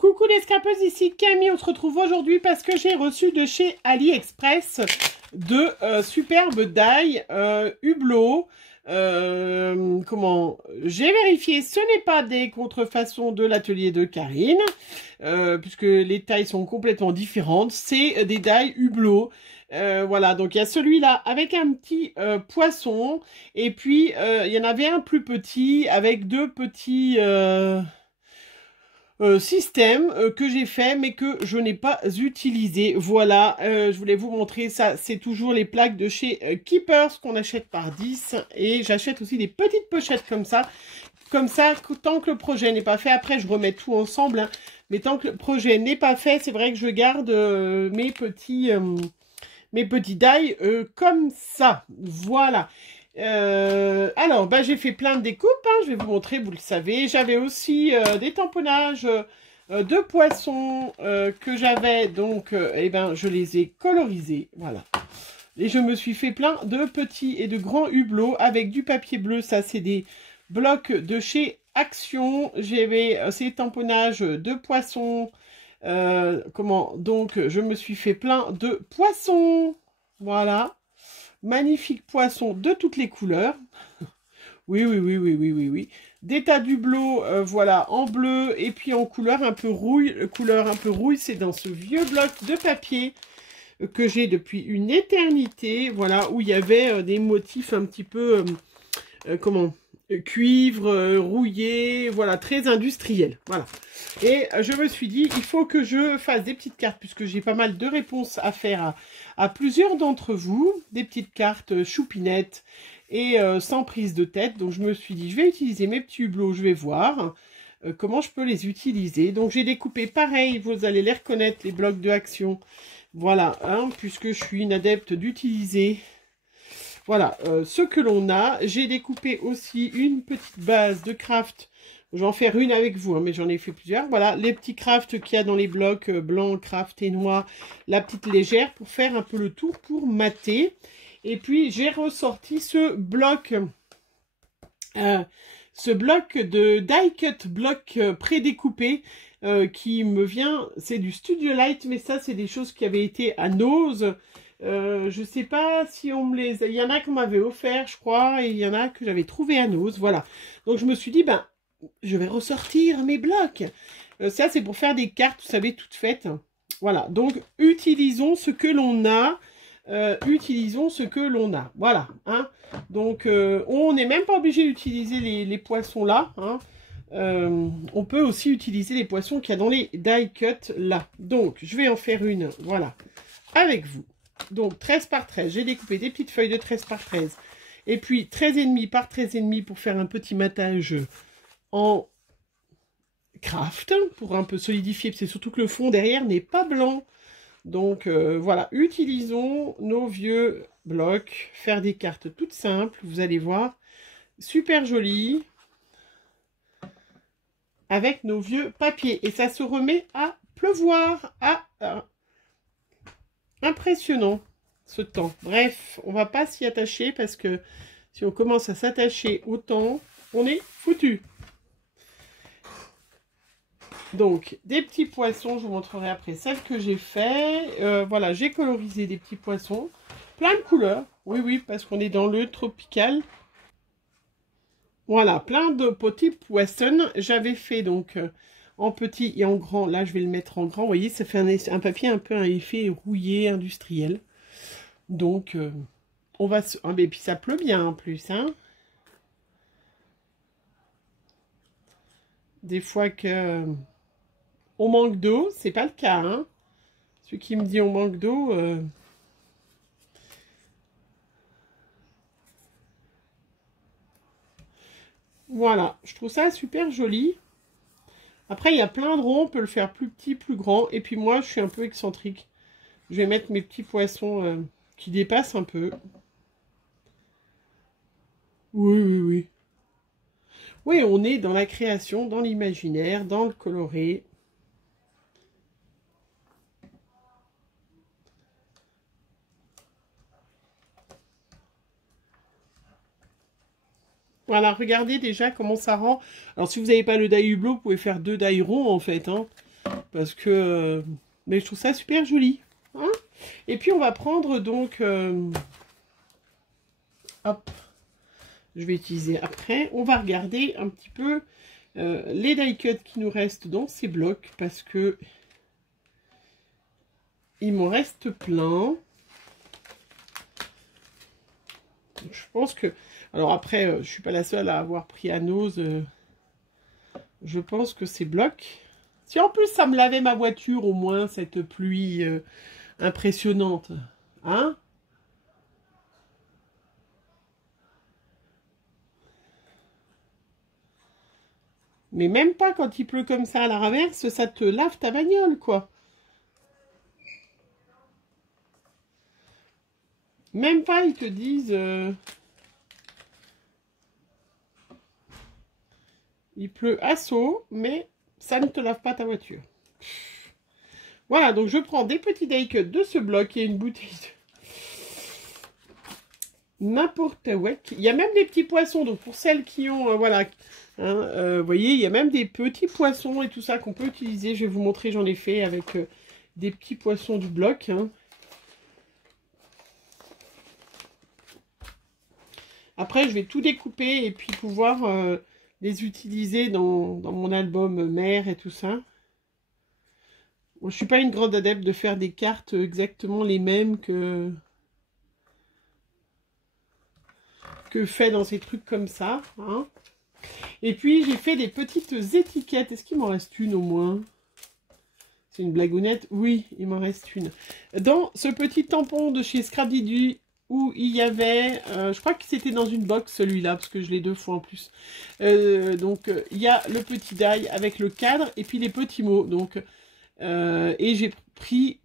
Coucou les scrapeuses, ici Camille, on se retrouve aujourd'hui parce que j'ai reçu de chez AliExpress de superbes die Hublot. J'ai vérifié, ce n'est pas des contrefaçons de l'atelier de Karine, puisque les tailles sont complètement différentes, c'est des die Hublot. Voilà, donc il y a celui-là avec un petit poisson, et puis il y en avait un plus petit avec deux petits... système que j'ai fait mais que je n'ai pas utilisé. Voilà, je voulais vous montrer ça. C'est toujours les plaques de chez Keepers qu'on achète par 10 et j'achète aussi des petites pochettes comme ça. Comme ça, tant que le projet n'est pas fait, après je remets tout ensemble, hein, mais tant que le projet n'est pas fait, c'est vrai que je garde mes petits die comme ça. Voilà. Alors, j'ai fait plein de découpes, hein, je vais vous montrer, vous le savez. J'avais aussi des tamponnages de poissons que j'avais, donc, je les ai colorisés, voilà. Et je me suis fait plein de petits et de grands hublots avec du papier bleu, ça c'est des blocs de chez Action. J'avais ces tamponnages de poissons, donc, je me suis fait plein de poissons, voilà. Magnifique poisson de toutes les couleurs. Oui. Des tas d'hublots, voilà, en bleu et puis en couleur un peu rouille. C'est dans ce vieux bloc de papier que j'ai depuis une éternité. Voilà, où il y avait des motifs un petit peu, cuivre, rouillé, voilà, très industriel. Voilà. Et je me suis dit, il faut que je fasse des petites cartes, puisque j'ai pas mal de réponses à faire à plusieurs d'entre vous. Des petites cartes choupinettes et sans prise de tête. Donc je me suis dit, je vais utiliser mes petits hublots, je vais voir comment je peux les utiliser. Donc j'ai découpé pareil, vous allez les reconnaître, les blocs de Action. Voilà, hein, puisque je suis une adepte d'utiliser... Voilà, ce que l'on a. J'ai découpé aussi une petite base de craft. Je vais en faire une avec vous, hein, mais j'en ai fait plusieurs. Voilà, les petits crafts qu'il y a dans les blocs blancs, craft et noirs. La petite légère pour faire un peu le tour, pour mater. Et puis, j'ai ressorti ce bloc de die cut bloc prédécoupé qui me vient. C'est du Studio Light, mais ça, c'est des choses qui avaient été à Nose. Je sais pas si on me les... Il y en a qu'on m'avait offert, je crois, et il y en a que j'avais trouvé à Nose, voilà. Donc je me suis dit, je vais ressortir mes blocs. Ça, c'est pour faire des cartes, vous savez, toutes faites. Voilà, donc utilisons ce que l'on a. Voilà, hein. Donc, on n'est même pas obligé d'utiliser les poissons là, hein. On peut aussi utiliser les poissons qu'il y a dans les die cut là. Donc, je vais en faire une, voilà, avec vous. Donc 13 par 13, j'ai découpé des petites feuilles de 13 par 13. Et puis 13,5 par 13,5 pour faire un petit matage en craft. Pour un peu solidifier, c'est surtout que le fond derrière n'est pas blanc. Donc voilà, utilisons nos vieux blocs. Faire des cartes toutes simples, vous allez voir. Super jolies. Avec nos vieux papiers. Et ça se remet à pleuvoir. Impressionnant ce temps. Bref, on va pas s'y attacher parce que si on commence à s'attacher au temps, on est foutu. Donc, des petits poissons, je vous montrerai après celles que j'ai fait. Voilà, j'ai colorisé des petits poissons. Plein de couleurs. Oui, parce qu'on est dans le tropical. Voilà, plein de petits poissons. J'avais fait donc... en petit et en grand, là je vais le mettre en grand, vous voyez, ça fait un papier un peu un effet rouillé, industriel. Donc, on va se... Ah, mais puis ça pleut bien en plus, hein. Des fois que on manque d'eau, c'est pas le cas, hein. Ceux qui me disent on manque d'eau... Voilà, je trouve ça super joli. Après, il y a plein de ronds, on peut le faire plus petit, plus grand. Et puis moi, je suis un peu excentrique. Je vais mettre mes petits poissons qui dépassent un peu. Oui. Oui, on est dans la création, dans l'imaginaire, dans le coloré. Voilà, regardez déjà comment ça rend. Alors, si vous n'avez pas le die hublot, vous pouvez faire deux die ronds, en fait, hein. parce que... mais je trouve ça super joli. Hein. Et puis, on va prendre donc... hop, je vais utiliser après. On va regarder un petit peu les die cuts qui nous restent dans ces blocs, parce que il m'en reste plein. Je pense que... alors après, je suis pas la seule à avoir pris à nose. Je pense que ces blocs... si en plus ça me lavait ma voiture, au moins, cette pluie impressionnante. Hein? Mais même pas quand il pleut comme ça à la renverse, ça te lave ta bagnole, quoi. Même pas, ils te disent... il pleut à seau, mais ça ne te lave pas ta voiture. Voilà, donc je prends des petits die cuts de ce bloc et une bouteille de... n'importe où. Il y a même des petits poissons, donc pour celles qui ont... voilà, hein, vous voyez, il y a même des petits poissons et tout ça qu'on peut utiliser. Je vais vous montrer, j'en ai fait avec des petits poissons du bloc. Hein. Après, je vais tout découper et puis pouvoir les utiliser dans mon album mère et tout ça. Bon, je suis pas une grande adepte de faire des cartes exactement les mêmes que fait dans ces trucs comme ça. Hein. Et puis, j'ai fait des petites étiquettes. Est-ce qu'il m'en reste une au moins? C'est une blagounette? Oui, il m'en reste une. Dans ce petit tampon de chez Scrapdiddy, où il y avait, je crois que c'était dans une box celui-là, parce que je l'ai 2 fois en plus. Donc, il y a le petit die avec le cadre, et puis les petits mots. Donc, et j'ai pris,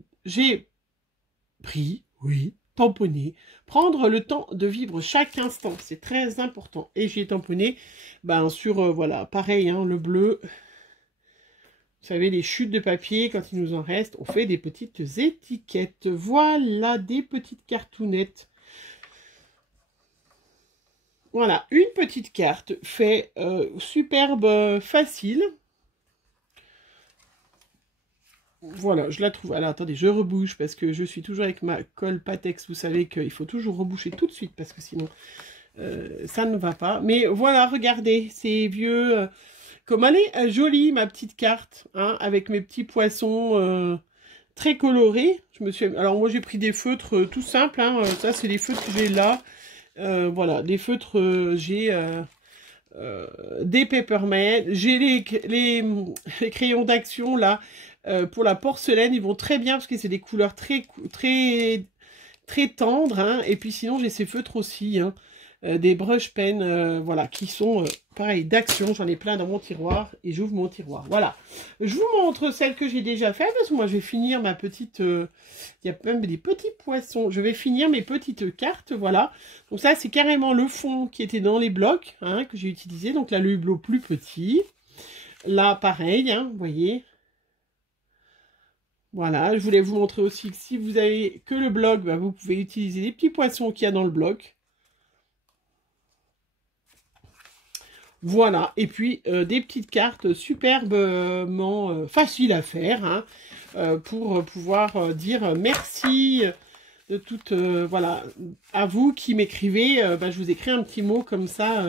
oui, tamponné, prendre le temps de vivre chaque instant, c'est très important. Et j'ai tamponné, ben, sur, voilà, pareil, hein, le bleu. Vous savez, les chutes de papier, quand il nous en reste, on fait des petites étiquettes. Voilà, des petites cartounettes. Voilà, une petite carte fait superbe, facile. Voilà, je la trouve. Alors, attendez, je rebouche parce que je suis toujours avec ma colle Patex. Vous savez qu'il faut toujours reboucher tout de suite parce que sinon, ça ne va pas. Mais voilà, regardez, c'est vieux... comme elle est jolie, ma petite carte, hein, avec mes petits poissons très colorés. Alors, moi, j'ai pris des feutres tout simples. Hein, ça, c'est les feutres que j'ai là. Voilà, des feutres, j'ai des Papermate. J'ai les crayons d'action, là, pour la porcelaine. Ils vont très bien parce que c'est des couleurs très tendres. Hein, et puis, sinon, j'ai ces feutres aussi, hein. Des brush pens, voilà, qui sont, pareil, d'action. J'en ai plein dans mon tiroir et j'ouvre mon tiroir. Voilà. Je vous montre celle que j'ai déjà faite parce que moi, je vais finir ma petite... il y a même des petits poissons. Je vais finir mes petites cartes, voilà. Donc ça, c'est carrément le fond qui était dans les blocs, hein, que j'ai utilisé. Donc là, le hublot plus petit. Là, pareil, hein, vous voyez. Voilà, je voulais vous montrer aussi que si vous avez que le bloc, bah, vous pouvez utiliser les petits poissons qu'il y a dans le bloc. Voilà, et puis des petites cartes superbement faciles à faire, hein, pour pouvoir dire merci de toutes, voilà, à vous qui m'écrivez, bah, je vous écris un petit mot comme ça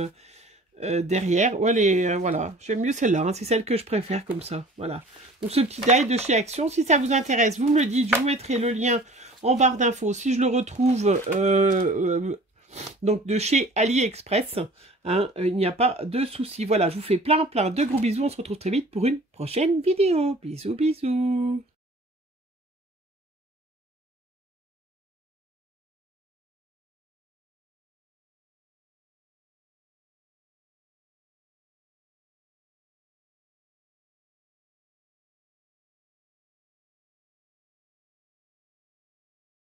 derrière. Ouais, voilà, j'aime mieux celle-là, hein, c'est celle que je préfère comme ça, voilà. Donc ce petit die de chez Action, si ça vous intéresse, vous me le dites, je vous mettrai le lien en barre d'infos si je le retrouve donc de chez AliExpress. Hein, il n'y a pas de souci. Voilà, je vous fais plein de gros bisous. On se retrouve très vite pour une prochaine vidéo. Bisous, bisous.